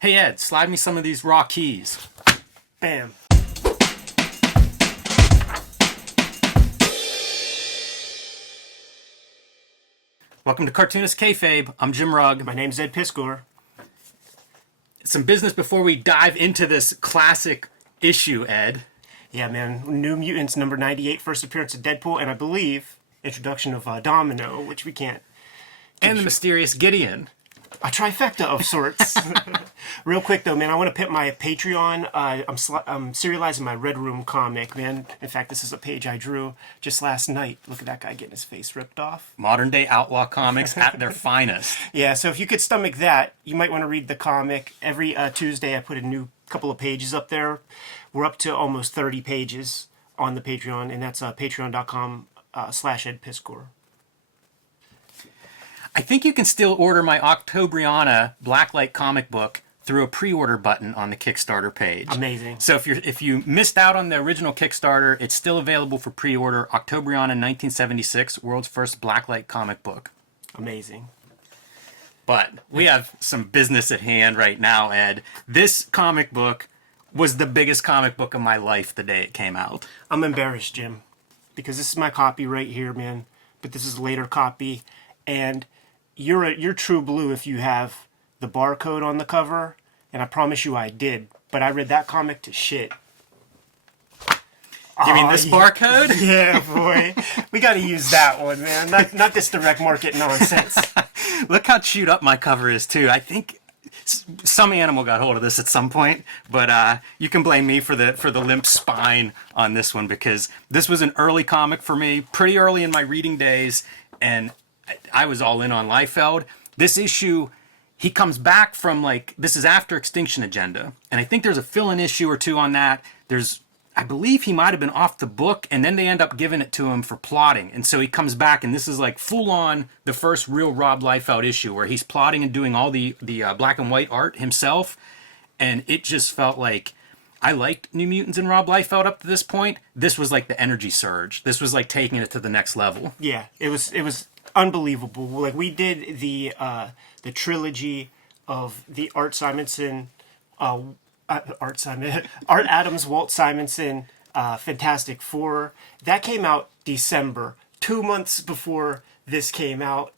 Hey Ed, slide me some of these raw keys. Bam. Welcome to Cartoonist Kayfabe. I'm Jim Rugg. My name's Ed Piscor. Some business before we dive into this classic issue, Ed. Yeah, man. New Mutants number 98, first appearance of Deadpool, and I believe introduction of Domino, which we can't. And the mysterious Gideon. A trifecta of sorts. Real quick, though, man, I want to pit my Patreon. I'm serializing my Red Room comic, man. In fact, this is a page I drew just last night. Look at that guy getting his face ripped off. Modern day outlaw comics at their finest. Yeah, so if you could stomach that, you might want to read the comic. Every Tuesday, I put a new couple of pages up there. We're up to almost 30 pages on the Patreon, and that's patreon.com/Ed Piscor. I think you can still order my Octobriana Blacklight comic book through a pre-order button on the Kickstarter page. Amazing. So if you missed out on the original Kickstarter, it's still available for pre-order. Octobriana 1976, world's first Blacklight comic book. Amazing. But we have some business at hand right now, Ed. This comic book was the biggest comic book of my life the day it came out. I'm embarrassed, Jim, because this is my copy right here, man. But this is a later copy, and you're true blue if you have the barcode on the cover, and I promise you I did. But I read that comic to shit. You mean this barcode? Yeah, boy. We got to use that one, man. Not this direct market nonsense. Look how chewed up my cover is, too. I think some animal got hold of this at some point, but you can blame me for the limp spine on this one, because this was an early comic for me, pretty early in my reading days, and I was all in on Liefeld. This issue, he comes back from, this is after Extinction Agenda, and I think there's a fill-in issue or two on that. I believe he might have been off the book, and then they end up giving it to him for plotting. And so he comes back, and this is full-on the first real Rob Liefeld issue, where he's plotting and doing all the black and white art himself. And it just felt like I liked New Mutants and Rob Liefeld up to this point. This was like the energy surge. This was like taking it to the next level. Yeah, it was unbelievable. We did the trilogy of the Art Simonson. Art Adams, Walt Simonson, Fantastic Four. That came out December, 2 months before this came out.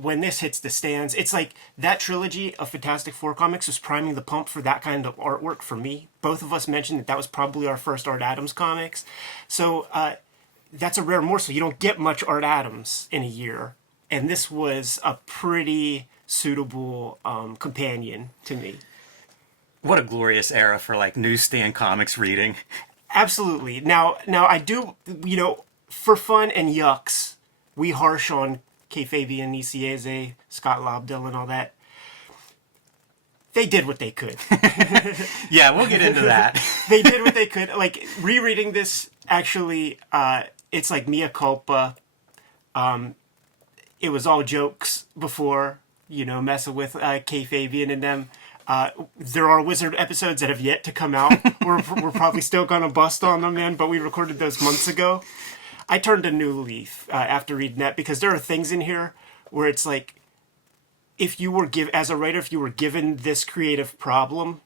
When this hits the stands, it's like that trilogy of Fantastic Four comics was priming the pump for that kind of artwork for me. Both of us mentioned that was probably our first Art Adams comics. So that's a rare morsel. You don't get much Art Adams in a year. And this was a pretty suitable companion to me. What a glorious era for newsstand comics reading. Absolutely. Now I do, for fun and yucks, we harsh on Kayfabe and Nicieze, Scott Lobdell and all that. They did what they could. Yeah, we'll get into that. They did what they could. Rereading this, actually, it's like mea culpa. It was all jokes before, messing with Kayfabian and them. There are Wizard episodes that have yet to come out. We're probably still gonna bust on them, man, but we recorded those months ago. I turned a new leaf after reading that, because there are things in here where it's like, as a writer, if you were given this creative problem,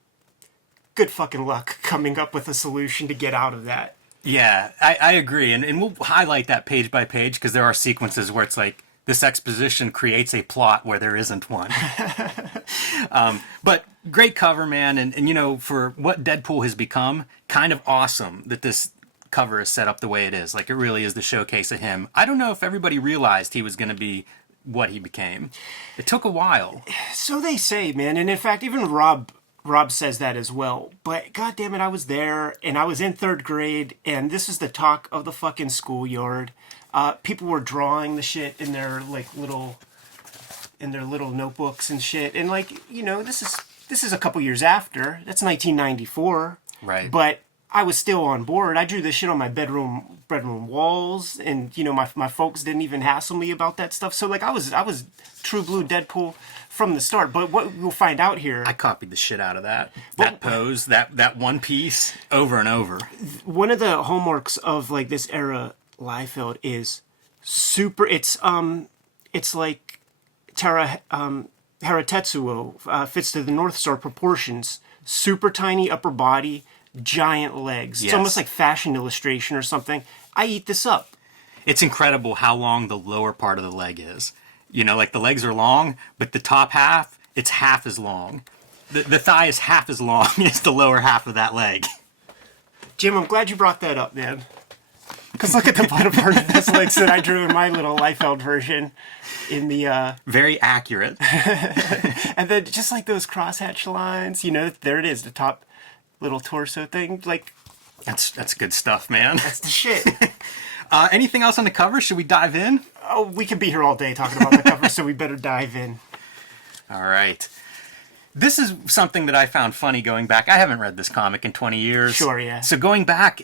good fucking luck coming up with a solution to get out of that. Yeah, I agree, and we'll highlight that page by page, because there are sequences where it's like, this exposition creates a plot where there isn't one. But great cover, man. And for what Deadpool has become, kind of awesome that this cover is set up the way it is. It really is the showcase of him. I don't know if everybody realized he was going to be what he became. It took a while. So they say, man. And in fact, even Rob says that as well. But God damn it, I was there, and I was in third grade, and this is the talk of the fucking schoolyard. People were drawing the shit in their little notebooks and shit, and this is a couple years after. That's 1994, right? But I was still on board. I drew this shit on my bedroom walls, and my folks didn't even hassle me about that stuff. So I was true blue Deadpool from the start. But what we'll find out here, I copied the shit out of that pose, that one piece over and over. One of the hallmarks of this era Liefeld is super. It's like Tara Haratetsuo fits to the North Star proportions. Super tiny upper body, giant legs. It's Yes. almost like fashion illustration or something. I eat this up. It's incredible how long the lower part of the leg is. You know, like the legs are long, but the top half, it's half as long. The thigh is half as long as the lower half of that leg. Jim, I'm glad you brought that up, man. Because look at the bottom part of those legs that I drew in my little Liefeld version in the... Very accurate. And then just like those crosshatch lines, you know, there it is, the top little torso thing. Like, That's good stuff, man. that's the shit. Anything else on the cover? Should we dive in? Oh, we could be here all day talking about the cover, so we better dive in. All right. This is something that I found funny going back. I haven't read this comic in 20 years. Sure, yeah. So going back,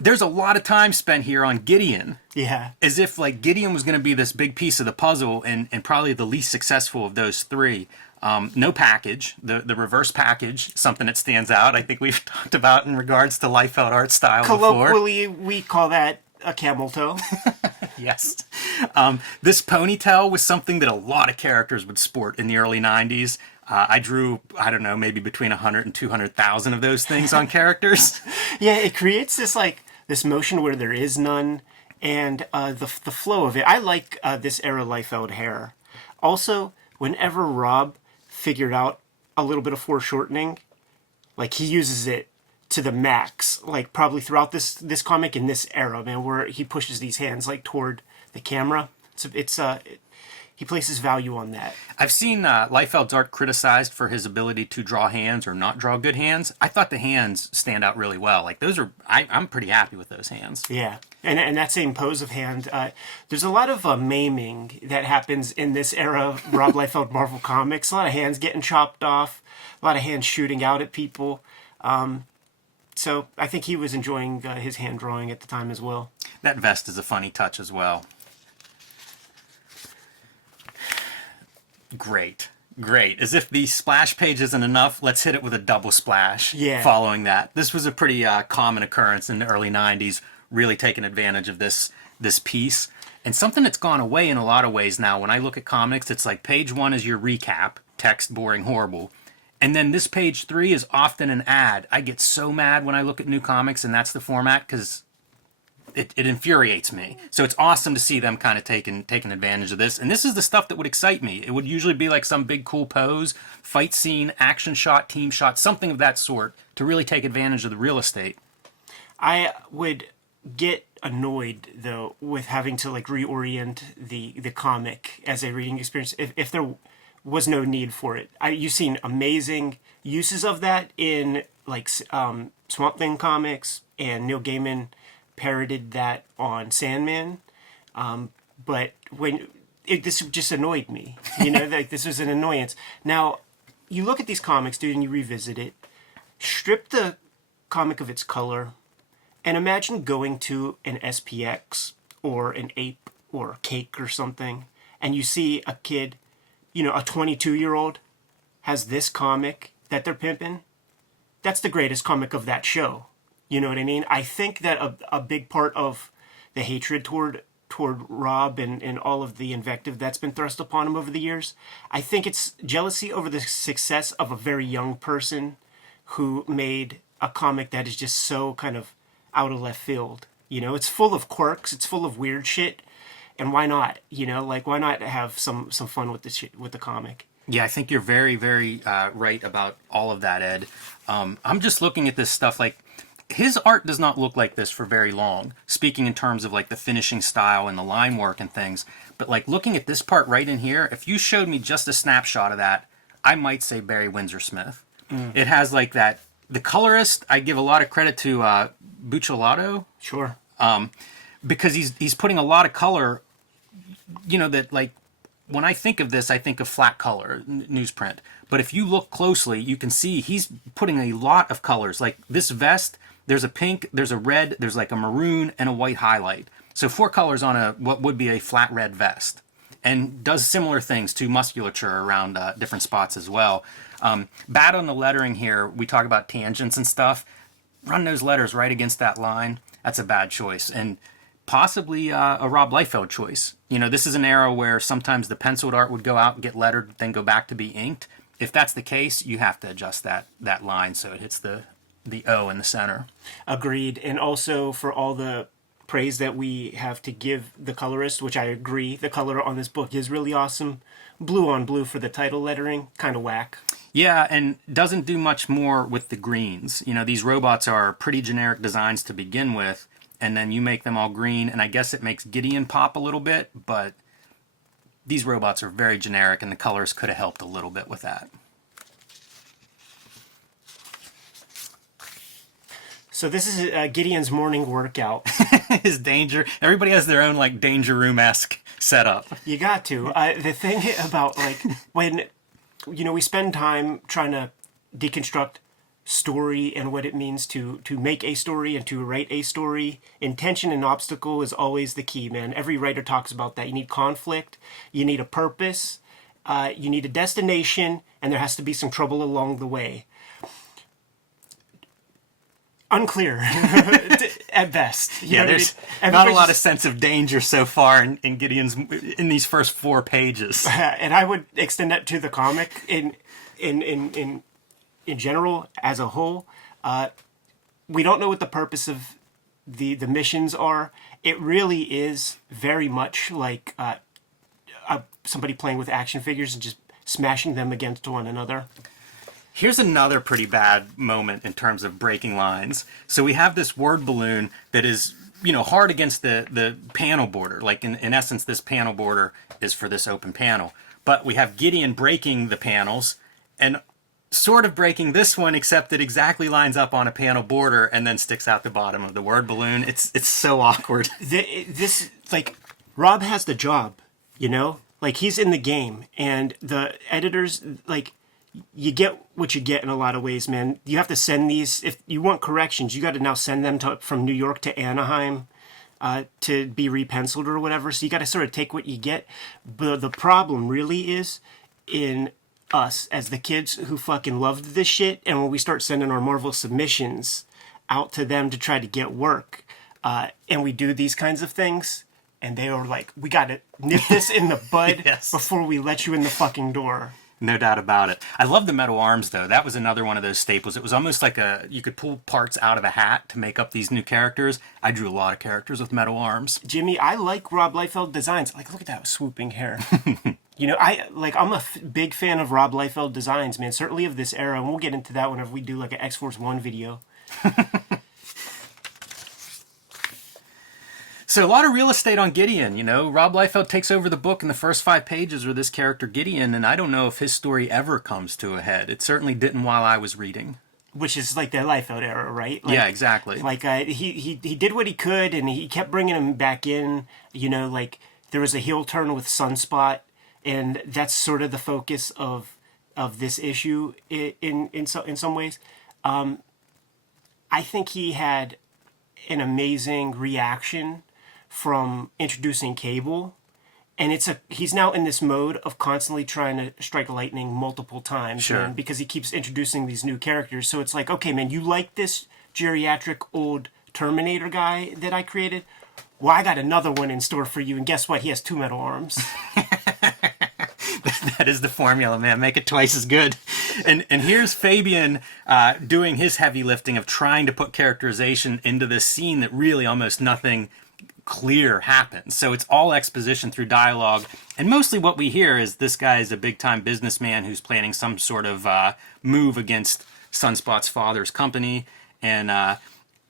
there's a lot of time spent here on Gideon. Yeah. As if like Gideon was going to be this big piece of the puzzle and probably the least successful of those three. No package, the reverse package, something that stands out. I think we've talked about in regards to Liefeld art style before. Colloquially, we call that a camel toe. Yes. This ponytail was something that a lot of characters would sport in the early 90s. I drew, I don't know, maybe between 100 and 200,000 of those things on characters. Yeah, it creates this like this motion where there is none, and the flow of it. I like this era Liefeld hair. Also, whenever Rob figured out a little bit of foreshortening, like he uses it to the max. Like probably throughout this comic in this era, man, where he pushes these hands like toward the camera. He places value on that. I've seen Liefeld's art criticized for his ability to draw hands or not draw good hands. I thought the hands stand out really well. Like those are, I'm pretty happy with those hands. Yeah, and that same pose of hand. There's a lot of maiming that happens in this era of Rob Liefeld Marvel Comics. A lot of hands getting chopped off, a lot of hands shooting out at people. So I think he was enjoying his hand drawing at the time as well. That vest is a funny touch as well. Great. As if the splash page isn't enough, let's hit it with a double splash. Yeah. Following that. This was a pretty common occurrence in the early 90s, really taking advantage of this piece. And something that's gone away in a lot of ways now. When I look at comics, it's like page 1 is your recap, text, boring, horrible. And then this page 3 is often an ad. I get so mad when I look at new comics and that's the format because it infuriates me. So it's awesome to see them kind of taking advantage of this. And this is the stuff that would excite me. It would usually be like some big cool pose, fight scene, action shot, team shot, something of that sort to really take advantage of the real estate. I would get annoyed though with having to like reorient the comic as a reading experience if there was no need for it. You've seen amazing uses of that in like Swamp Thing comics, and Neil Gaiman parodied that on Sandman. But when this just annoyed me, you know, like this was an annoyance. Now you look at these comics, dude, and you revisit it, strip the comic of its color, and imagine going to an SPX or an Ape or a Cake or something, and you see a kid, you know, a 22-year-old has this comic that they're pimping. That's the greatest comic of that show. You know what I mean? I think that a big part of the hatred toward Rob and all of the invective that's been thrust upon him over the years, I think it's jealousy over the success of a very young person who made a comic that is just so kind of out of left field. You know, it's full of quirks, it's full of weird shit, and why not? You know, like why not have some fun with the comic? Yeah, I think you're very, very right about all of that, Ed. I'm just looking at this stuff like his art does not look like this for very long, speaking in terms of like the finishing style and the line work and things. But like looking at this part right in here, if you showed me just a snapshot of that, I might say Barry Windsor Smith. It has like that. The colorist, I give a lot of credit to Buccellato. Sure. Because he's putting a lot of color, you know, that like when I think of this, I think of flat color newsprint. But if you look closely, you can see he's putting a lot of colors. Like this vest, there's a pink, there's a red, there's like a maroon and a white highlight. So 4 colors on what would be a flat red vest. And does similar things to musculature around different spots as well. Bad on the lettering here, we talk about tangents and stuff. Run those letters right against that line. That's a bad choice. And possibly a Rob Liefeld choice. You know, this is an era where sometimes the penciled art would go out and get lettered, then go back to be inked. If that's the case, you have to adjust that line so it hits the O in the center. Agreed. And also for all the praise that we have to give the colorist, which I agree, the color on this book is really awesome. Blue on blue for the title lettering, kind of whack. Yeah, and doesn't do much more with the greens. You know, these robots are pretty generic designs to begin with, and then you make them all green, and I guess it makes Gideon pop a little bit, but these robots are very generic, and the colors could have helped a little bit with that. So this is Gideon's morning workout. His danger. Everybody has their own, like, danger room-esque setup. You got to. The thing about, like, when, you know, we spend time trying to deconstruct story and what it means to make a story and to write a story, intention and obstacle is always the key, man. Every writer talks about that. You need conflict, you need a purpose, you need a destination, and there has to be some trouble along the way. Unclear at best. Yeah, there's not a lot of sense of danger so far in Gideon's in these first 4 pages. And I would extend that to the comic in general as a whole. We don't know what the purpose of the missions are. It really is very much like somebody playing with action figures and just smashing them against one another. Here's another pretty bad moment in terms of breaking lines. So we have this word balloon that is, you know, hard against the panel border. Like, in essence, this panel border is for this open panel. But we have Gideon breaking the panels and sort of breaking this one, except it exactly lines up on a panel border and then sticks out the bottom of the word balloon. It's so awkward. This, like, Rob has the job, you know? Like, he's in the game. And the editors, like, you get what you get in a lot of ways, man. You have to send these, if you want corrections, you got to now send them from New York to Anaheim to be repenciled or whatever. So you got to sort of take what you get. But the problem really is in us as the kids who fucking loved this shit. And when we start sending our Marvel submissions out to them to try to get work, and we do these kinds of things, and they are like, we got to nip this in the bud Yes. before we let you in the fucking door. No doubt about it. I love the metal arms, though. That was another one of those staples. It was almost like you could pull parts out of a hat to make up these new characters. I drew a lot of characters with metal arms. Jimmy, I like Rob Liefeld designs. Like, look at that swooping hair. You know, I'm a big fan of Rob Liefeld designs, man. Certainly of this era, and we'll get into that whenever we do like an X-Force 1 video. So a lot of real estate on Gideon, you know. Rob Liefeld takes over the book in the first 5 pages with this character Gideon, and I don't know if his story ever comes to a head. It certainly didn't while I was reading. Which is like the Liefeld era, right? Like, yeah, exactly. Like he did what he could, and he kept bringing him back in. You know, like there was a heel turn with Sunspot, and that's sort of the focus of this issue in some ways. I think he had an amazing reaction from introducing Cable, and he's now in this mode of constantly trying to strike lightning multiple times, sure. Man, because he keeps introducing these new characters. So it's like, okay, man, you like this geriatric old Terminator guy that I created? Well, I got another one in store for you, and guess what? He has 2 metal arms. That is the formula, man. Make it twice as good. And here's Fabian doing his heavy lifting of trying to put characterization into this scene that really almost nothing clear happens. So it's all exposition through dialogue. And mostly what we hear is this guy is a big-time businessman who's planning some sort of move against Sunspot's father's company. And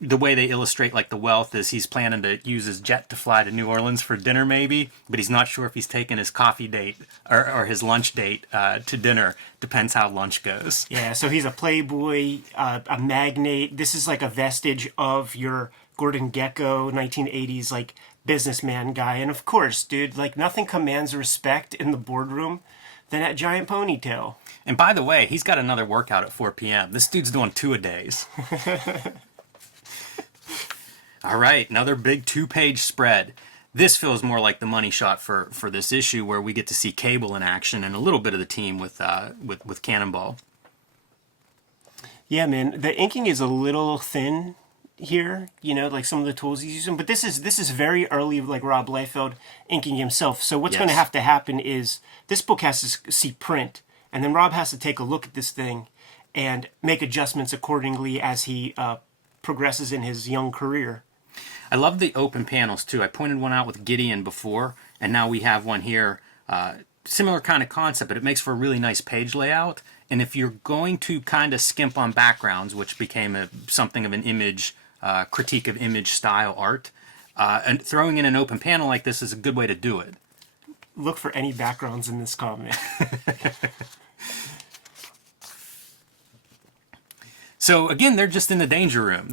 the way they illustrate like the wealth is he's planning to use his jet to fly to New Orleans for dinner maybe, but he's not sure if he's taking his coffee date or his lunch date to dinner. Depends how lunch goes. Yeah, so he's a playboy, a magnate. This is like a vestige of your Gordon Gekko 1980s like businessman guy. And of course, dude, like nothing commands respect in the boardroom than that giant ponytail. And by the way, he's got another workout at 4 p.m. This dude's doing 2-a-days. All right, another big 2-page spread. This feels more like the money shot for this issue, where we get to see Cable in action and a little bit of the team with Cannonball. Yeah, man, the inking is a little thin here, like some of the tools he's using. But this is very early, like Rob Liefeld inking himself. So what's going to have to happen is this book has to see print, and then Rob has to take a look at this thing and make adjustments accordingly as he progresses in his young career. I love the open panels too. I pointed one out with Gideon before, and now we have one here. Similar kind of concept, but it makes for a really nice page layout. And if you're going to kind of skimp on backgrounds, which became something of an image critique of image style art, and throwing in an open panel like this is a good way to do it. Look for any backgrounds in this comic. So again, they're just in the danger room.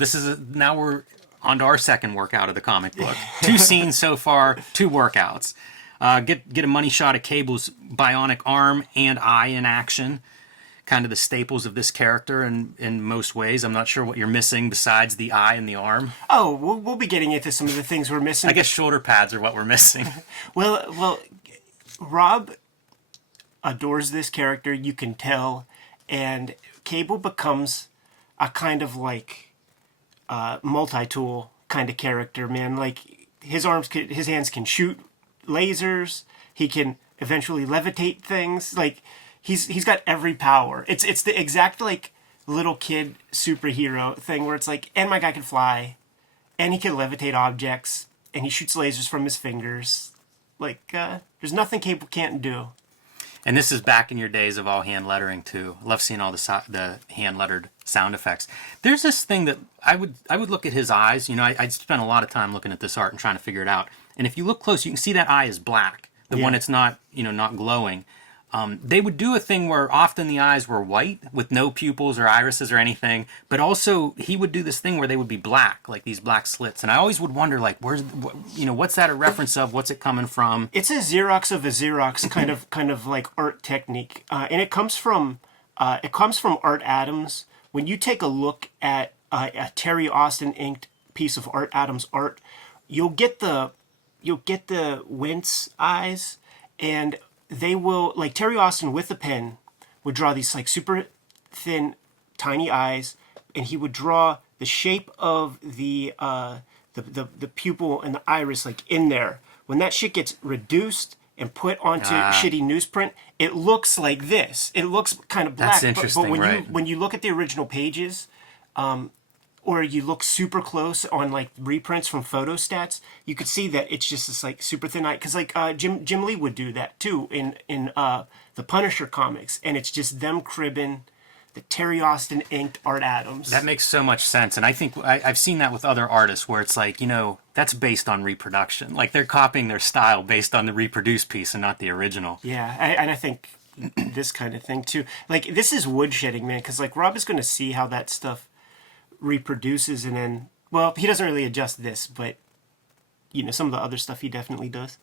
Now we're on to our second workout of the comic book. 2 scenes so far, 2 workouts. Get a money shot of Cable's bionic arm and eye in action. Kind of the staples of this character in most ways. I'm not sure what you're missing besides the eye and the arm. Oh, we'll be getting into some of the things we're missing. I guess shoulder pads are what we're missing. Well, Rob adores this character, you can tell, and Cable becomes a kind of like multi-tool kind of character, man. Like his hands can shoot lasers. He can eventually levitate things. Like he's got every power. It's the exact like little kid superhero thing where it's like, and my guy can fly, and he can levitate objects, and he shoots lasers from his fingers. Like there's nothing Cable can't do. And this is back in your days of all hand lettering too. I love seeing all the hand lettered sound effects. There's this thing that I would look at his eyes. You know, I'd spent a lot of time looking at this art and trying to figure it out. And if you look close, you can see that eye is black. The one that's not, not glowing. They would do a thing where often the eyes were white with no pupils or irises or anything, but also he would do this thing where they would be black, like these black slits. And I always would wonder, like, what's that a reference of? What's it coming from? It's a Xerox of a Xerox kind of like art technique, and it comes from Art Adams. When you take a look at a Terry Austin inked piece of Art Adams art, you'll get the wince eyes, and they will, like Terry Austin with a pen would draw these like super thin, tiny eyes, and he would draw the shape of the pupil and the iris like in there. When that shit gets reduced and put onto shitty newsprint, it looks like this. It looks kind of black. That's interesting, but when right? when you look at the original pages, or you look super close on like reprints from photostats, you could see that it's just this like super thin eye. Because like Jim Lee would do that too in the Punisher comics, and it's just them cribbing the Terry Austin inked Art Adams. That makes so much sense, and I think I've seen that with other artists where it's like, that's based on reproduction. Like they're copying their style based on the reproduced piece and not the original. Yeah, and I think this kind of thing too. Like this is woodshedding, man, because like Rob is going to see how that stuff reproduces, and then, well, he doesn't really adjust this, but some of the other stuff he definitely does.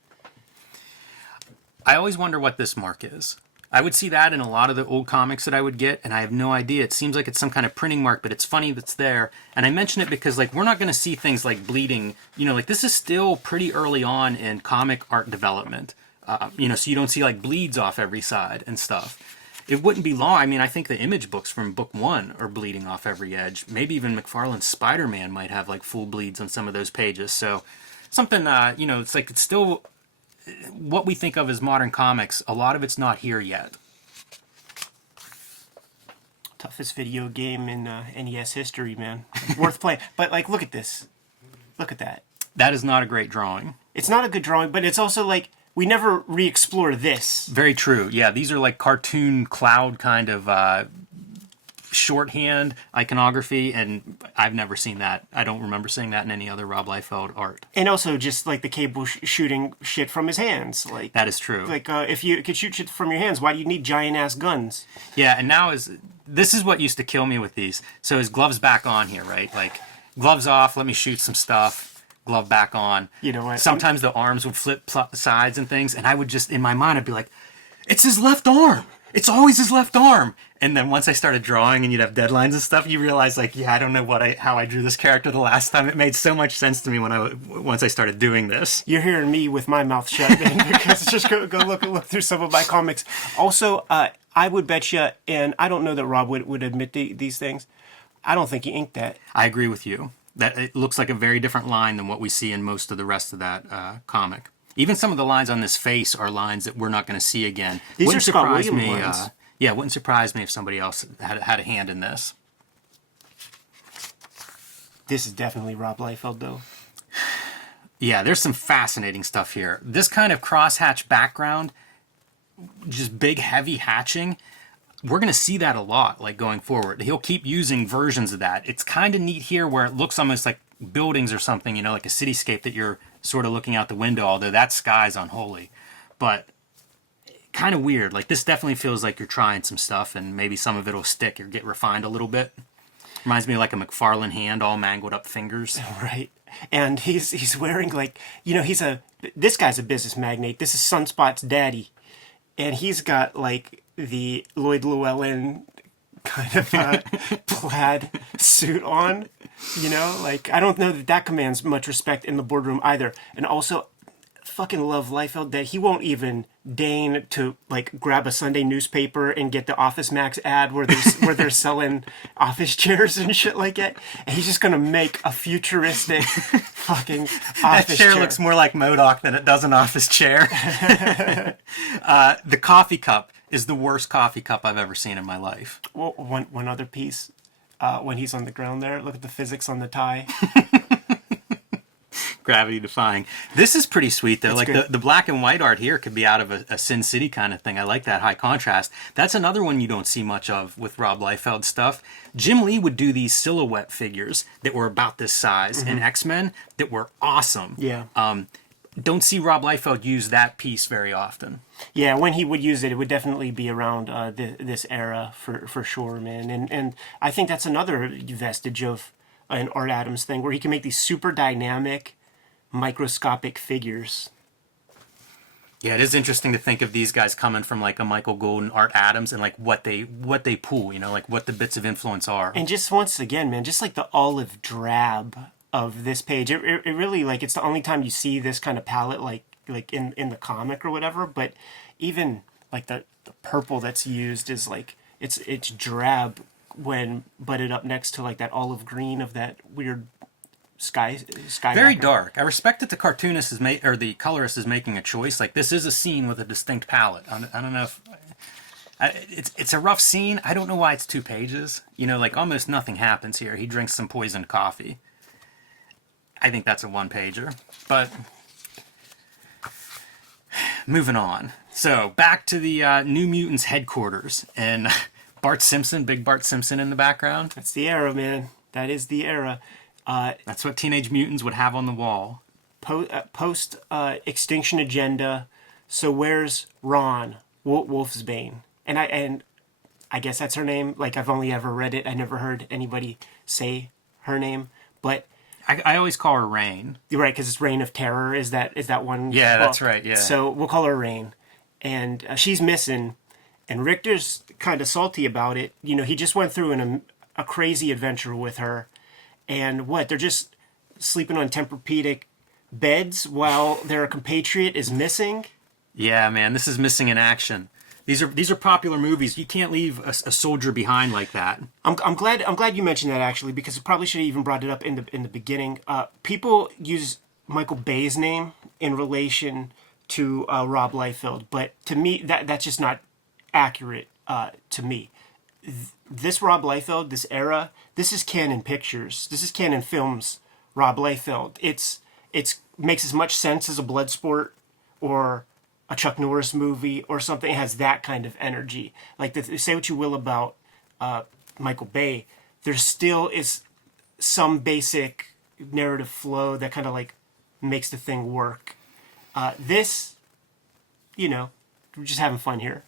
I always wonder what this mark is. I would see that in a lot of the old comics that I would get, and I have no idea. It seems like it's some kind of printing mark, but it's funny that's there. And I mention it because like we're not going to see things like bleeding. Like this is still pretty early on in comic art development. So you don't see like bleeds off every side and stuff. It wouldn't be long. I mean, I think the Image books from book 1 are bleeding off every edge. Maybe even McFarlane's Spider-Man might have like full bleeds on some of those pages. So something, it's like it's still what we think of as modern comics. A lot of it's not here yet. Toughest video game in NES history, man. Worth playing. But like, look at this. Look at that. That is not a great drawing. It's not a good drawing, but it's also like, we never re-explore this. Very true. Yeah, these are like cartoon cloud kind of shorthand iconography, and I've never seen that. I don't remember seeing that in any other Rob Liefeld art. And also just like the Cable shooting shit from his hands. Like that is true. Like if you could shoot shit from your hands, why do you need giant-ass guns? Yeah, and now this is what used to kill me with these. So his gloves back on here, right? Like gloves off, let me shoot some stuff. Glove back on. You know what? Sometimes the arms would flip sides and things, and I would just, in my mind, I'd be like, it's his left arm. It's always his left arm. And then once I started drawing and you'd have deadlines and stuff, you realize, like, yeah, I don't know how I drew this character the last time. It made so much sense to me once I started doing this. You're hearing me with my mouth shut, man, because just go look through some of my comics. Also, I would bet you, and I don't know that Rob would admit these things, I don't think he inked that. I agree with you. That it looks like a very different line than what we see in most of the rest of that comic. Even some of the lines on this face are lines that we're not going to see again. These wouldn't are Scott surprise Williams me. lines. Yeah, it wouldn't surprise me if somebody else had a hand in this. This is definitely Rob Liefeld, though. Yeah, there's some fascinating stuff here. This kind of crosshatch background, just big, heavy hatching, we're going to see that a lot, like, going forward. He'll keep using versions of that. It's kind of neat here where it looks almost like buildings or something, you know, like a cityscape that you're sort of looking out the window, although that sky's unholy. But kind of weird. Like, this definitely feels like you're trying some stuff, and maybe some of it will stick or get refined a little bit. Reminds me of like a McFarlane hand, all mangled up fingers. Right. And he's wearing, like, you know, this guy's a business magnate. This is Sunspot's daddy. And he's got, like, the Lloyd Llewellyn kind of plaid suit on, you know? Like, I don't know that commands much respect in the boardroom either. And also, fucking love Liefeld that he won't even deign to, like, grab a Sunday newspaper and get the Office Max ad where they're selling office chairs and shit like that. And he's just gonna make a futuristic fucking office That chair chair. looks more like MODOK than it does an office chair. The coffee cup is the worst coffee cup I've ever seen in my life. Well, one other piece, when he's on the ground there, look at the physics on the tie. Gravity defying. This is pretty sweet though. Like good. the black and white art here could be out of a Sin City kind of thing. I like that high contrast. That's another one you don't see much of with Rob Liefeld stuff. Jim Lee would do these silhouette figures that were about this size in X-Men that were awesome. Yeah. Don't see Rob Liefeld use that piece very often. Yeah, when he would use it, it would definitely be around this era for sure, man. And I think that's another vestige of an Art Adams thing where he can make these super dynamic, microscopic figures. Yeah, it is interesting to think of these guys coming from like a Michael Golden, Art Adams, and like what they pull, you know, like what the bits of influence are. And just once again, man, just like the olive drab of this page, it really, like, it's the only time you see this kind of palette, like in the comic or whatever. But even like the purple that's used is like it's drab when butted up next to like that olive green of that weird sky Very background. dark. I respect that the cartoonist or the colorist is making a choice. Like, this is a scene with a distinct palette. I don't know if it's a rough scene. I don't know why it's 2 pages. You know, like almost nothing happens here. He drinks some poisoned coffee. I think that's a 1-pager. But moving on. So back to the New Mutants headquarters, and Bart Simpson, big Bart Simpson in the background. That's the era, man. That is the era. That's what Teenage Mutants would have on the wall. Post Extinction Agenda. So where's Ron Wolfsbane? And I guess that's her name. Like, I've only ever read it. I never heard anybody say her name. But I always call her Rain. you're right, because it's Reign of Terror. Is that one? Yeah, that's right, yeah. So we'll call her Rain, and she's missing. And Richter's kind of salty about it. You know, he just went through a crazy adventure with her. And they're just sleeping on Tempur-Pedic beds while their compatriot is missing? Yeah, man, this is missing in action. These are popular movies. You can't leave a soldier behind like that. I'm glad you mentioned that, actually, because I probably should have even brought it up in the beginning. People use Michael Bay's name in relation to Rob Liefeld, but to me that's just not accurate to me. This Rob Liefeld, this era, this is Canon Pictures. This is Canon Films. Rob Liefeld. It's makes as much sense as a Bloodsport or a Chuck Norris movie or something. It has that kind of energy. Like, say what you will about Michael Bay, there still is some basic narrative flow that kind of like makes the thing work. This, you know, we're just having fun here.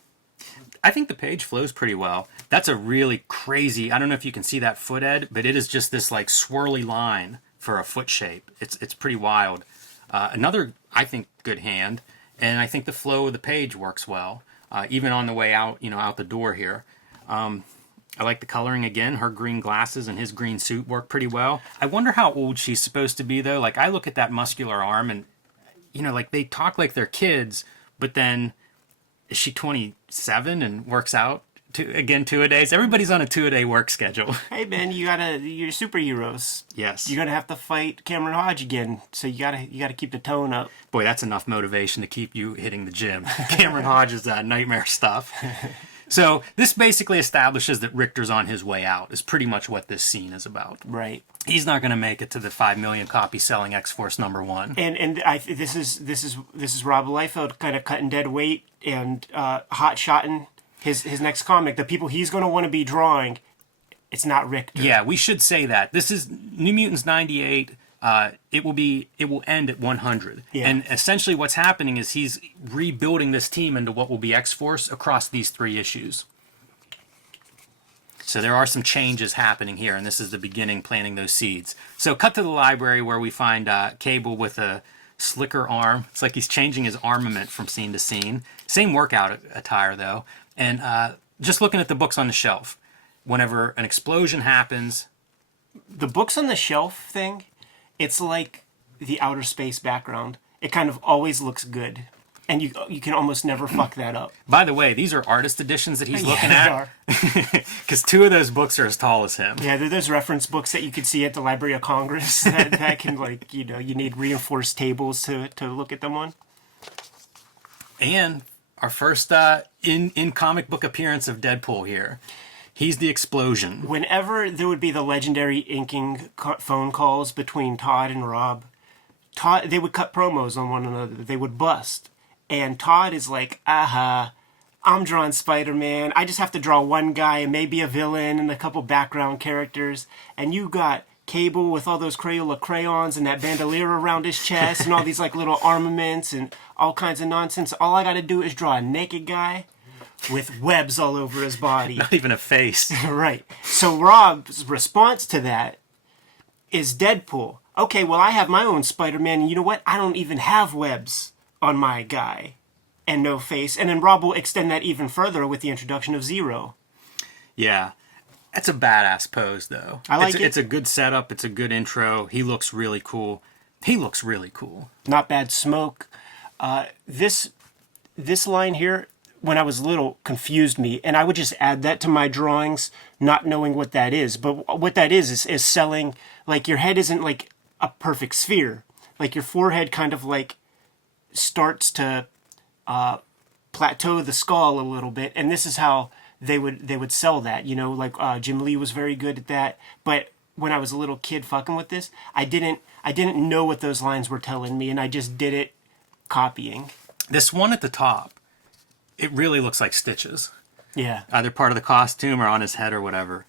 I think the page flows pretty well. That's a really crazy, I don't know if you can see that foot, Ed, but it is just this like swirly line for a foot shape. It's pretty wild. Another, I think, good hand, and I think the flow of the page works well, even on the way out, you know, out the door here. I like the coloring again. Her green glasses and his green suit work pretty well. I wonder how old she's supposed to be, though. Like, I look at that muscular arm and, you know, like, they talk like they're kids, but then is she 27 and works out Again, 2-a-days. Everybody's on a 2-a-day work schedule. Hey man, you're superheroes. Yes. You're gonna have to fight Cameron Hodge again, so you gotta keep the tone up. Boy, that's enough motivation to keep you hitting the gym. Cameron Hodge's nightmare stuff. So this basically establishes that Richter's on his way out, is pretty much what this scene is about. Right. He's not going to make it to the 5 million copy selling X-Force #1. And this is Rob Liefeld kind of cutting dead weight and hot shotting his next comic. The people he's going to want to be drawing, it's not Richter. Yeah, we should say that. This is New Mutants 98. It will end at 100. Yeah. And essentially what's happening is he's rebuilding this team into what will be X-Force across these 3 issues. So there are some changes happening here, and this is the beginning, planting those seeds. So cut to the library where we find Cable with a slicker arm. It's like he's changing his armament from scene to scene. Same workout attire, though. And just looking at the books on the shelf, whenever an explosion happens... The books on the shelf thing, it's like the outer space background. It kind of always looks good. And you can almost never fuck that up. By the way, these are artist editions that he's looking Yeah, at. Because 2 of those books are as tall as him. Yeah, they're those reference books that you could see at the Library of Congress that can, like, you need reinforced tables to look at them on. And our first in comic book appearance of Deadpool here. He's the explosion. Whenever there would be the legendary inking phone calls between Todd and Rob, they would cut promos on one another. They would bust. And Todd is like, I'm drawing Spider-Man. I just have to draw one guy and maybe a villain and a couple background characters. And you got Cable with all those Crayola crayons and that bandolier around his chest and all these like little armaments and all kinds of nonsense. All I got to do is draw a naked guy with webs all over his body. Not even a face. Right. So Rob's response to that is Deadpool. Okay, well, I have my own Spider-Man, and you know what? I don't even have webs on my guy and no face. And then Rob will extend that even further with the introduction of Zero. Yeah. That's a badass pose, though. I like it. It's a good setup. It's a good intro. He looks really cool. Not bad smoke. This line here, when I was little, confused me. And I would just add that to my drawings, not knowing what that is. But what that is selling, like, your head isn't like a perfect sphere. Like, your forehead kind of like starts to plateau the skull a little bit, and this is how they would sell that, like Jim Lee was very good at that. But when I was a little kid fucking with this, I didn't know what those lines were telling me, and I just did it copying. This one at the top, it really looks like stitches. Yeah. Either part of the costume or on his head or whatever.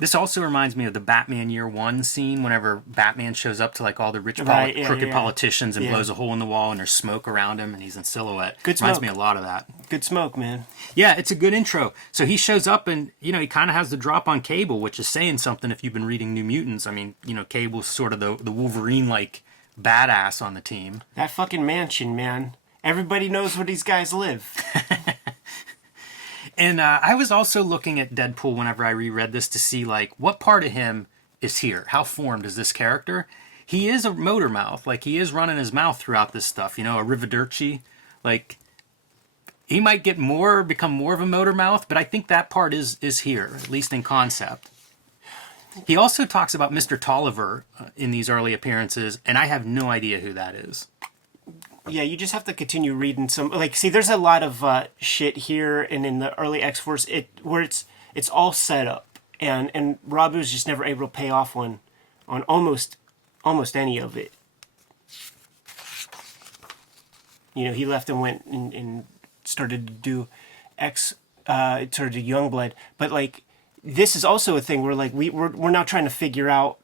This also reminds me of the Batman Year One scene whenever Batman shows up to like all the rich crooked politicians and blows a hole in the wall and there's smoke around him and he's in silhouette. Good Reminds smoke. me a lot of that. Good smoke, man. Yeah, it's a good intro. So he shows up and, he kind of has the drop on Cable, which is saying something if you've been reading New Mutants. I mean, Cable's sort of the Wolverine-like badass on the team. That fucking mansion, man. Everybody knows where these guys live. And I was also looking at Deadpool whenever I reread this to see, like, what part of him is here? How formed is this character? He is a motor mouth. Like, he is running his mouth throughout this stuff. A Arrivederci. Like, he might become more of a motor mouth, but I think that part is here, at least in concept. He also talks about Mr. Tolliver in these early appearances, and I have no idea who that is. Yeah, you just have to continue reading some. Like, see, there's a lot of shit here, and in the early X-Force, where it's all set up, and Rob was just never able to pay off on almost any of it. He left and went and started to do started to do Youngblood, but like this is also a thing where like we're now trying to figure out,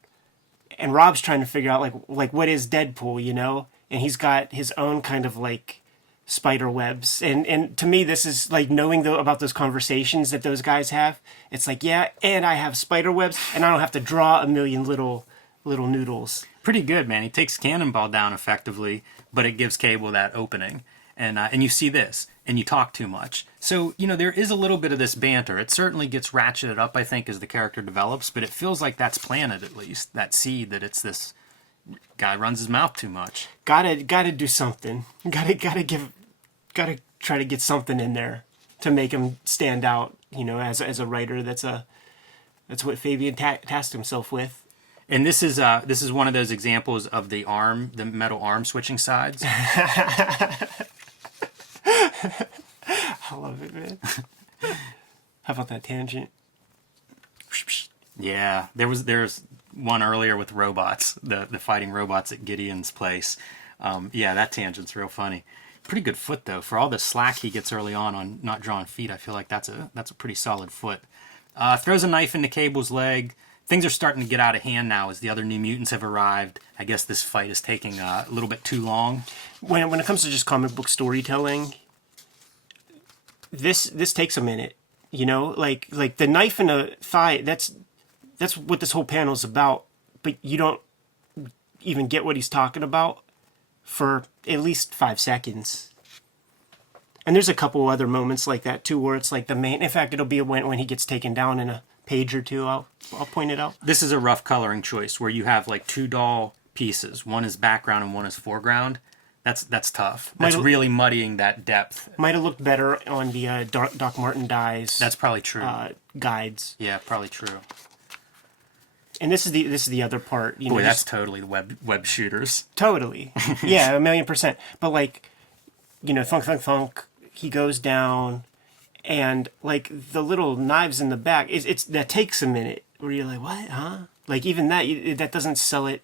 and Rob's trying to figure out like what is Deadpool, And he's got his own kind of like spider webs. And to me, this is like knowing about those conversations that those guys have. It's like, yeah, and I have spider webs and I don't have to draw a million little noodles. Pretty good, man. He takes Cannonball down effectively, but it gives Cable that opening. And you see this, and you talk too much. So, there is a little bit of this banter. It certainly gets ratcheted up, I think, as the character develops, but it feels like that's planted at least, that seed that it's this guy runs his mouth too much. Gotta do something. Gotta try to get something in there to make him stand out. As a writer, that's what Fabian tasked himself with. And this is one of those examples of the metal arm switching sides. I love it, man. How about that tangent? Yeah, there's one earlier with robots, the fighting robots at Gideon's place. Yeah, that tangent's real funny. Pretty good foot though. For all the slack he gets early on not drawing feet, I feel like that's a pretty solid foot. Throws a knife into Cable's leg. Things are starting to get out of hand now as the other New Mutants have arrived. I guess this fight is taking a little bit too long. When it comes to just comic book storytelling, this takes a minute. Like the knife in the thigh. That's what this whole panel is about. But you don't even get what he's talking about for at least 5 seconds. And there's a couple other moments like that too, where it's like the main. In fact, it'll be when he gets taken down in a page or two. I'll point it out. This is a rough coloring choice where you have like 2 doll pieces. One is background and one is foreground. That's tough. That's really muddying that depth. Might have looked better on the Doc Martin Dies. That's probably true. Guides. Yeah, probably true. And this is the other part. Boy, that's totally the web shooters. Totally. Yeah, 1,000,000%. But like, thunk, thunk, thunk. He goes down, and like the little knives in the back. It's that takes a minute where you're like, what, huh? Like even that doesn't sell it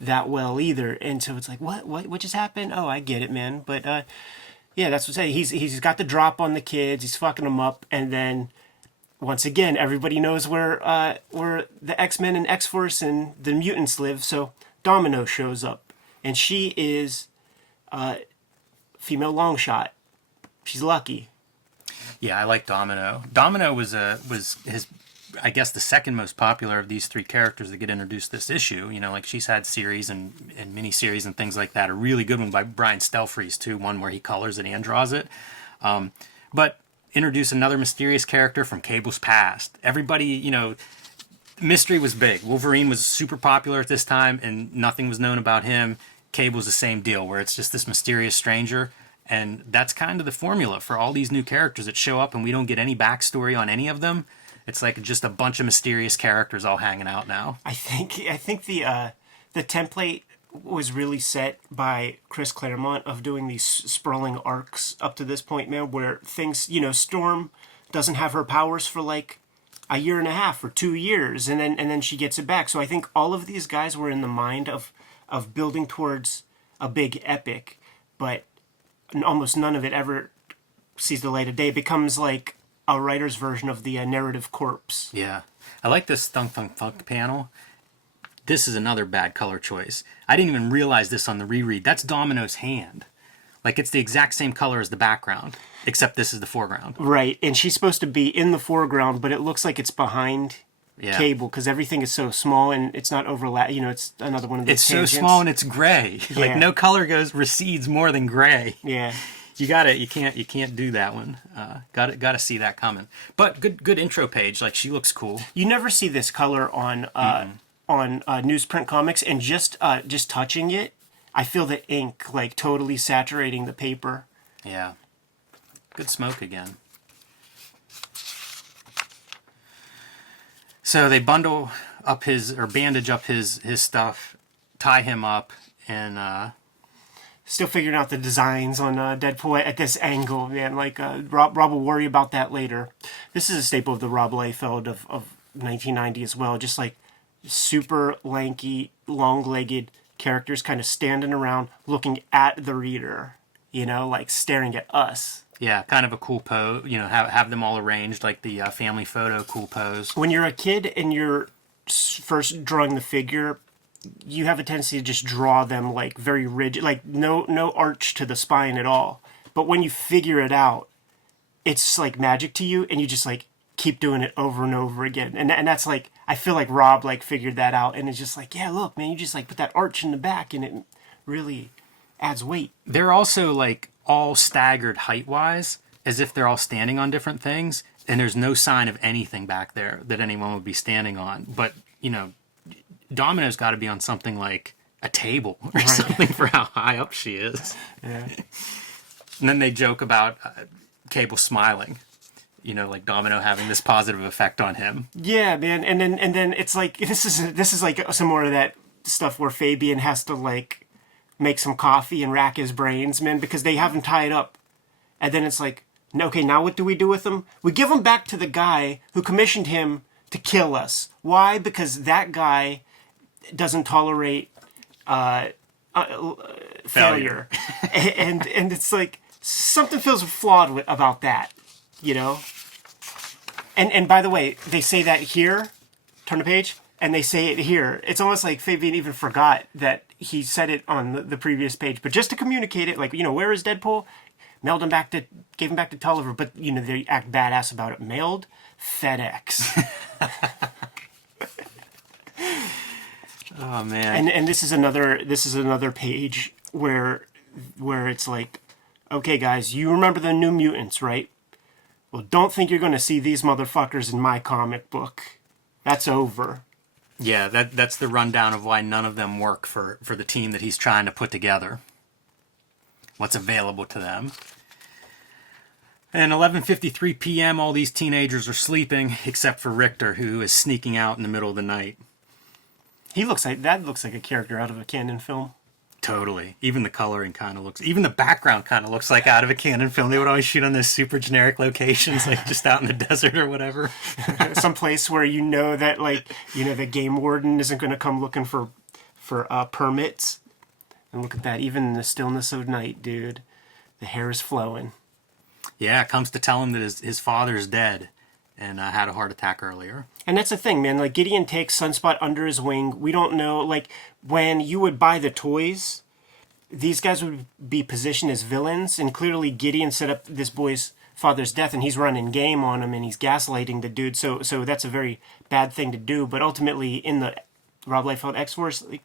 that well either. And so it's like, what just happened? Oh, I get it, man. But yeah, that's what I'm saying. He's got the drop on the kids. He's fucking them up, and then once again, everybody knows where the X-Men and X-Force and the mutants live. So Domino shows up, and she is female long shot. She's lucky. Yeah, I like Domino. Domino was his, I guess, the second most popular of these 3 characters that get introduced this issue. Like she's had series and mini-series and things like that. A really good one by Brian Stelfreeze, too. One where he colors it and draws it. But introduce another mysterious character from Cable's past. Everybody, mystery was big. Wolverine was super popular at this time, and nothing was known about him. Cable's the same deal, where it's just this mysterious stranger. And that's kind of the formula for all these new characters that show up, and we don't get any backstory on any of them. It's like just a bunch of mysterious characters all hanging out now. I think the template was really set by Chris Claremont of doing these sprawling arcs up to this point, man, where things, Storm doesn't have her powers for like a year and a half or 2 years, and then she gets it back. So I think all of these guys were in the mind of building towards a big epic, but almost none of it ever sees the light of day. It becomes like a writer's version of the narrative corpse. Yeah. I like this Thunk Thunk Thunk panel. This is another bad color choice. I didn't even realize this on the reread. That's Domino's hand. Like, it's the exact same color as the background, except this is the foreground. Right, and she's supposed to be in the foreground, but it looks like it's behind Cable, because everything is so small and it's not overlap. It's another one of those tangents. So small and it's gray. Yeah. Like, no color recedes more than gray. Yeah. You can't do that one. Gotta see that coming. But good intro page. Like, she looks cool. You never see this color on newsprint comics, and just touching it, I feel the ink like totally saturating the paper. Yeah. Good smoke again. So they bandage up his stuff, tie him up, and still figuring out the designs on Deadpool at this angle, man. Like Rob will worry about that later. This is a staple of the Rob Liefeld of 1990 as well. Just like super lanky, long-legged characters kind of standing around looking at the reader, like staring at us. Yeah, kind of a cool pose. Have them all arranged like the family photo cool pose. When you're a kid and you're first drawing the figure, you have a tendency to just draw them like very rigid, like no arch to the spine at all. But when you figure it out, it's like magic to you, and you just like keep doing it over and over again. And that's like, I feel like Rob like figured that out, and it's just like, yeah, look, man, you just like put that arch in the back, and it really adds weight. They're also like all staggered height-wise, as if they're all standing on different things, and there's no sign of anything back there that anyone would be standing on. But, Domino's got to be on something like a table or something for how high up she is. Yeah. And then they joke about Cable smiling. like Domino having this positive effect on him. Yeah, man. And then it's like this is like some more of that stuff where Fabian has to like make some coffee and rack his brains, man, because they have him tied up. And then it's like, okay, now what do we do with him? We give him back to the guy who commissioned him to kill us. Why? Because that guy doesn't tolerate failure. and it's like something feels flawed about that, And by the way, they say that here, turn the page, and they say it here. It's almost like Fabian even forgot that he said it on the previous page. But just to communicate it, like, where is Deadpool? Gave him back to Tulliver, but, they act badass about it. Mailed FedEx. Oh, man. And this is another page where it's like, okay, guys, you remember the New Mutants, right? Well, don't think you're going to see these motherfuckers in my comic book. That's over. Yeah, that's the rundown of why none of them work for the team that he's trying to put together. What's available to them. And 11:53 p.m., all these teenagers are sleeping, except for Richter, who is sneaking out in the middle of the night. That looks like a character out of a Canon film. Totally. Even the coloring even the background kind of looks like out of a Canon film. They would always shoot on those super generic locations, like just out in the desert or whatever. Some place where that, like, the game warden isn't going to come looking for permits. And look at that. Even in the stillness of night, dude, the hair is flowing. Yeah, it comes to tell him that his father's dead and had a heart attack earlier. And that's the thing, man. Like, Gideon takes Sunspot under his wing. We don't know, like, when you would buy the toys, these guys would be positioned as villains, and clearly Gideon set up this boy's father's death, and he's running game on him, and he's gaslighting the dude, so that's a very bad thing to do. But ultimately, in the Rob Liefeld X-Force, like,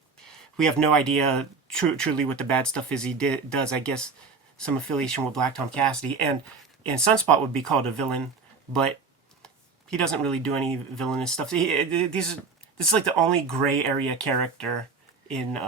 we have no idea truly what the bad stuff is he does. I guess some affiliation with Black Tom Cassidy, and Sunspot would be called a villain, but he doesn't really do any villainous stuff. This is like the only gray area character in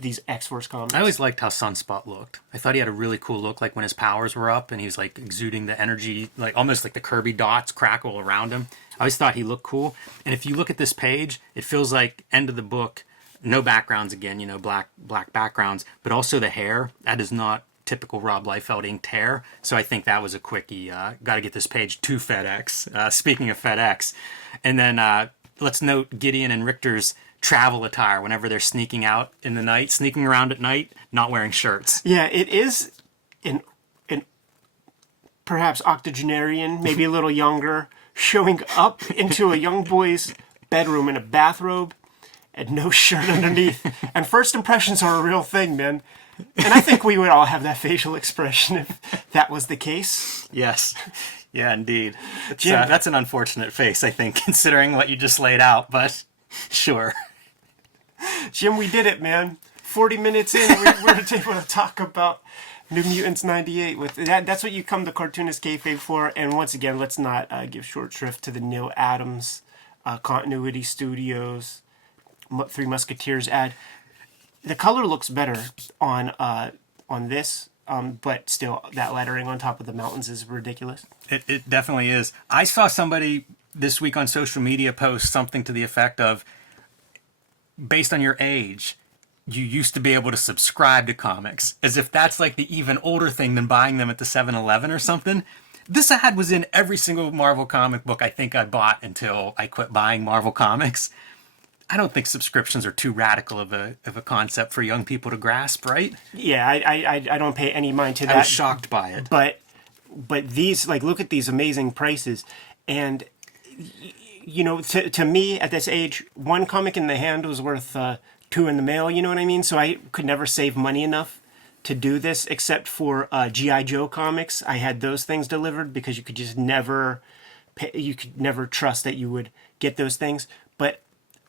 these X-Force comics. I always liked how Sunspot looked. I thought he had a really cool look, like when his powers were up and he was like exuding the energy, like almost like the Kirby dots crackle around him. I always thought he looked cool. And if you look at this page, it feels like end of the book, no backgrounds again, black backgrounds, but also the hair. That is not typical Rob Liefeld inked hair. So I think that was a quickie. Got to get this page to FedEx. Speaking of FedEx. And then let's note Gideon and Richter's travel attire whenever they're sneaking out in the night, sneaking around at night, not wearing shirts. Yeah, it is an perhaps octogenarian, maybe a little younger, showing up into a young boy's bedroom in a bathrobe and no shirt underneath. And first impressions are a real thing, man. And I think we would all have that facial expression if that was the case. Yes. Yeah, indeed. Jim, that's an unfortunate face, I think, considering what you just laid out, but sure. Jim, we did it, man. 40 minutes in, we're able to talk about New Mutants 98. With that's what you come to Cartoonist Kayfabe for. And once again, let's not give short shrift to the Neil Adams Continuity Studios Three Musketeers ad. The color looks better on this, but still, that lettering on top of the mountains is ridiculous. It definitely is. I saw somebody this week on social media post something to the effect of, based on your age, you used to be able to subscribe to comics, as if that's like the even older thing than buying them at the 7-Eleven or something. This ad was in every single Marvel comic book I think I bought until I quit buying Marvel comics. I don't think subscriptions are too radical of a concept for young people to grasp, right? Yeah, I don't pay any mind to that. I was shocked by it. But these, like, look at these amazing prices. And, to me, at this age, one comic in the hand was worth two in the mail, you know what I mean? So I could never save money enough to do this, except for G.I. Joe comics. I had those things delivered because you could just never trust that you would get those things. But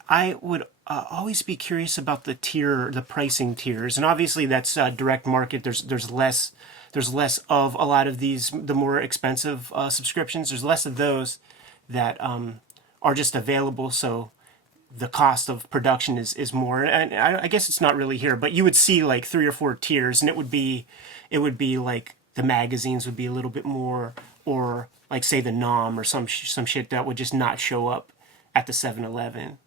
I would always be curious about the pricing tiers, and obviously that's direct market. There's less of a lot of these, the more expensive subscriptions. There's less of those that are just available, so the cost of production is more. And I guess it's not really here, but you would see like 3 or 4 tiers, and it would be like the magazines would be a little bit more or like say the Nom or some shit that would just not show up at the 7-Eleven.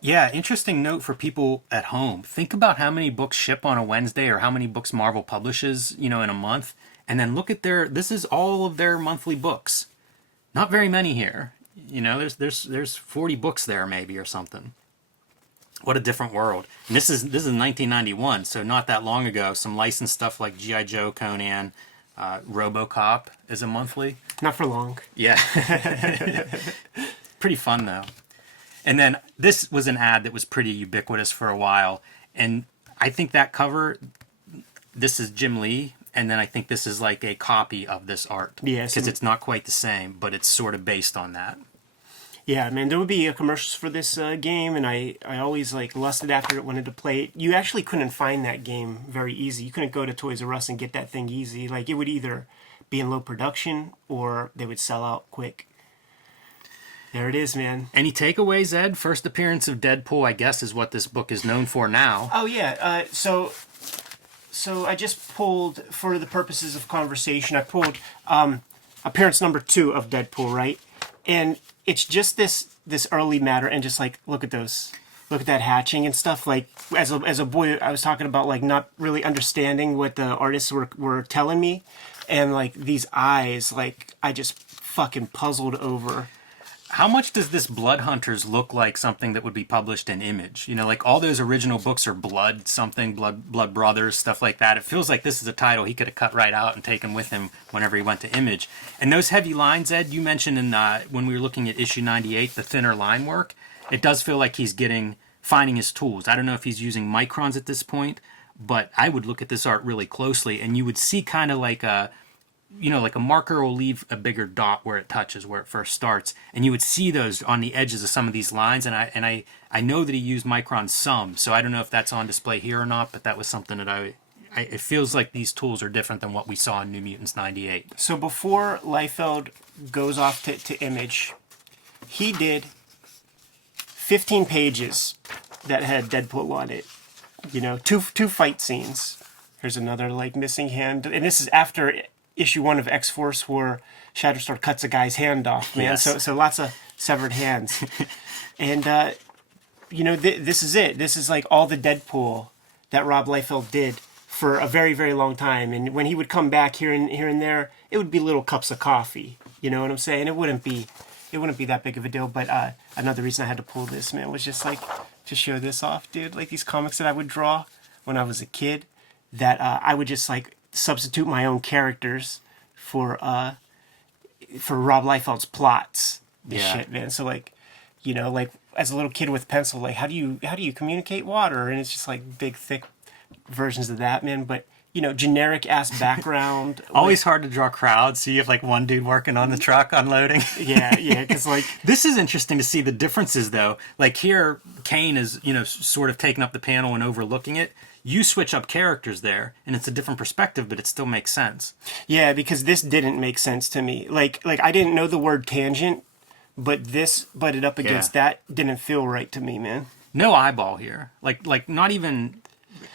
Yeah, interesting note for people at home. Think about how many books ship on a Wednesday or how many books Marvel publishes, in a month. And then look at this is all of their monthly books. Not very many here. There's 40 books there maybe or something. What a different world. And this is 1991, so not that long ago. Some licensed stuff like G.I. Joe, Conan, RoboCop is a monthly. Not for long. Yeah. Pretty fun though. And then this was an ad that was pretty ubiquitous for a while. And I think that cover, this is Jim Lee. And then I think this is like a copy of this art. Yes. Because it's not quite the same, but it's sort of based on that. Yeah, man, there would be commercials for this game, and I always like lusted after it, wanted to play it. You actually couldn't find that game very easy. You couldn't go to Toys R Us and get that thing easy. Like, it would either be in low production or they would sell out quick. There it is, man. Any takeaways, Ed? First appearance of Deadpool, I guess, is what this book is known for now. Oh, yeah. So I just pulled, for the purposes of conversation, I pulled appearance number 2 of Deadpool, right? And it's just this early matter, and just like, look at those. Look at that hatching and stuff. Like, as a boy, I was talking about like not really understanding what the artists were telling me. And like these eyes, like I just fucking puzzled over. How much does this Blood Hunters look like something that would be published in Image? Like all those original books are Blood something, Blood Brothers, stuff like that. It feels like this is a title he could have cut right out and taken with him whenever he went to Image. And those heavy lines, Ed, you mentioned when we were looking at issue 98, the thinner line work, it does feel like he's finding his tools. I don't know if he's using microns at this point, but I would look at this art really closely and you would see kind of like a marker will leave a bigger dot where it touches, where it first starts. And you would see those on the edges of some of these lines. And I know that he used micron some, so I don't know if that's on display here or not, but that was something that it feels like these tools are different than what we saw in New Mutants 98. So before Liefeld goes off to Image, he did 15 pages that had Deadpool on it. Two fight scenes. Here's another like missing hand. And this is after issue 1 of X-Force where Shatterstar cuts a guy's hand off, man. Yes. So lots of severed hands. And, this is it. This is like all the Deadpool that Rob Liefeld did for a very, very long time. And when he would come back here and there, it would be little cups of coffee. You know what I'm saying? It wouldn't be that big of a deal. But another reason I had to pull this, man, was just like to show this off, dude. Like these comics that I would draw when I was a kid that I would just like substitute my own characters for Rob Liefeld's plots. Shit, man. So like, like as a little kid with pencil, like how do you communicate water? And it's just like big thick versions of that, man. But generic ass background. Always hard to draw crowds. So you have like one dude working on the truck unloading. Yeah, because like this is interesting to see the differences though. Like here, Kane is sort of taking up the panel and overlooking it. You switch up characters there, and it's a different perspective, but it still makes sense. Yeah, because this didn't make sense to me. Like I didn't know the word tangent, but this butted up against that didn't feel right to me, man. No eyeball here. Like not even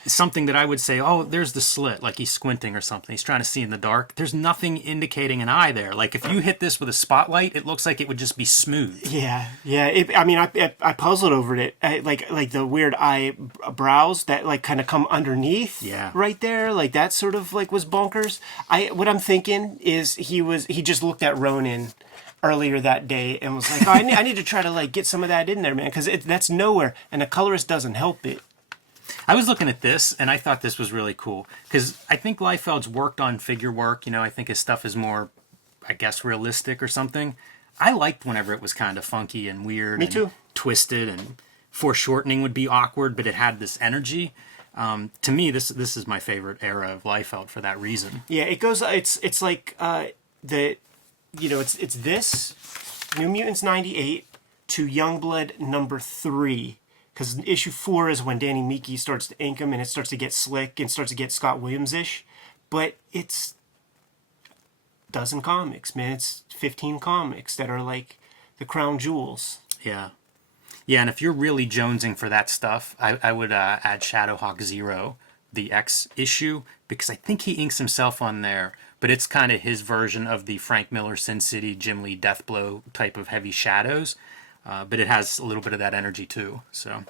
something that I would say, oh, there's the slit, like he's squinting or something. He's trying to see in the dark. There's nothing indicating an eye there. Like if you hit this with a spotlight, it looks like it would just be smooth. Yeah. I puzzled over it. Like the weird eyebrows that like kind of come underneath. Yeah. Right there, like that sort of like was bonkers. What I'm thinking is he just looked at Ronin earlier that day and was like, oh, I need to try to like get some of that in there, man, because that's nowhere, and the colorist doesn't help it. I was looking at this, and I thought this was really cool, because I think Liefeld's worked on figure work. I think his stuff is more, I guess, realistic or something. I liked whenever it was kind of funky and weird. Me and too. Twisted, and foreshortening would be awkward, but it had this energy. To me, this is my favorite era of Liefeld for that reason. Yeah, it goes. It's like it's this New Mutants 98 to Youngblood number 3. Because issue 4 is when Danny Meeke starts to ink him and it starts to get slick and starts to get Scott Williams-ish. But it's a dozen comics, man. It's 15 comics that are like the crown jewels. Yeah. Yeah, and if you're really jonesing for that stuff, I would add Shadowhawk 0, the X issue, because I think he inks himself on there but it's kind of his version of the Frank Miller Sin City, Jim Lee Deathblow type of heavy shadows. But it has a little bit of that energy too. So,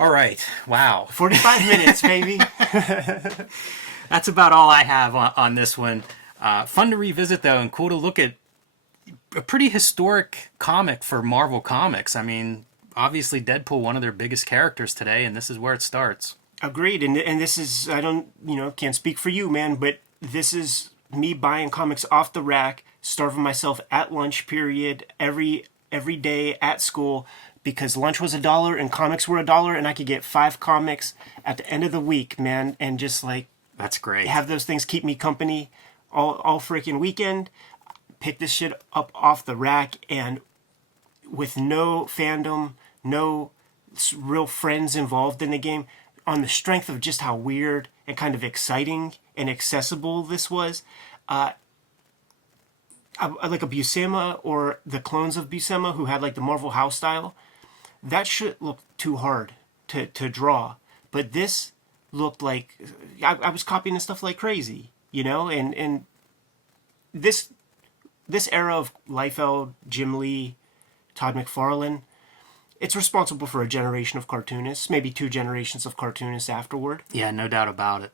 all right, wow, 45 minutes, baby. that's about all I have on this one. Fun to revisit though, and cool to look at a pretty historic comic for Marvel Comics. I mean, obviously Deadpool, one of their biggest characters today, and this is where it starts. Agreed. And this is, I don't, can't speak for you, man, but this is me buying comics off the rack, starving myself at lunch period every day at school, because lunch was $1 and comics were $1, and I could get 5 comics at the end of the week, man, and just like That's great. have those things keep me company all freaking weekend. Pick this shit up off the rack, and with no fandom, no real friends involved in the game, on the strength of just how weird and kind of exciting and accessible this was, like a Buscema or the clones of Buscema who had like the Marvel house style, that shit looked too hard to draw. But this looked like I was copying this stuff like crazy, and this era of Liefeld, Jim Lee, Todd McFarlane, it's responsible for a generation of cartoonists, maybe 2 generations of cartoonists afterward. Yeah, no doubt about it.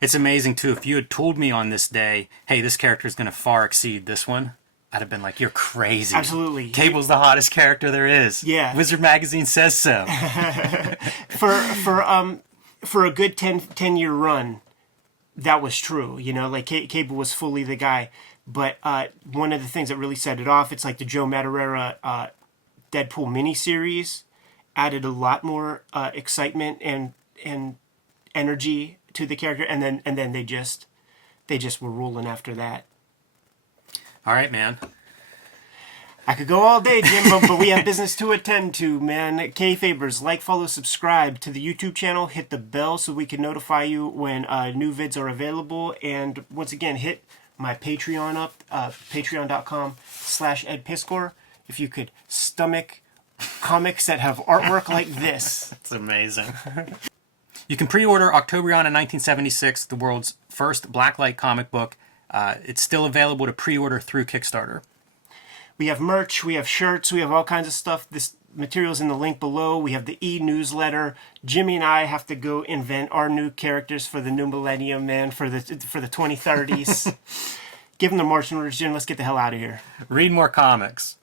It's amazing, too. If you had told me on this day, hey, this character is going to far exceed this one, I'd have been like, you're crazy. Absolutely. Cable's the hottest character there is. Yeah. Wizard Magazine says so. For a good 10-year run, that was true. Like Cable was fully the guy. But one of the things that really set it off, it's like the Joe Madureira Deadpool miniseries added a lot more excitement and energy to the character, and then they just were rolling after that. All right, man. I could go all day, Jim, but we have business to attend to, man. Kayfabers, like, follow, subscribe to the YouTube channel. Hit the bell so we can notify you when new vids are available. And once again, hit my Patreon up, patreon.com/EdPiskor. If you could stomach comics that have artwork like this. It's amazing. You can pre-order Octobrion in 1976, the world's first blacklight comic book. It's still available to pre-order through Kickstarter. We have merch, we have shirts, we have all kinds of stuff. This material's in the link below. We have the e-newsletter. Jimmy and I have to go invent our new characters for the new millennium, man, for the 2030s. Give them the marching orders, Jim. Let's get the hell out of here. Read more comics.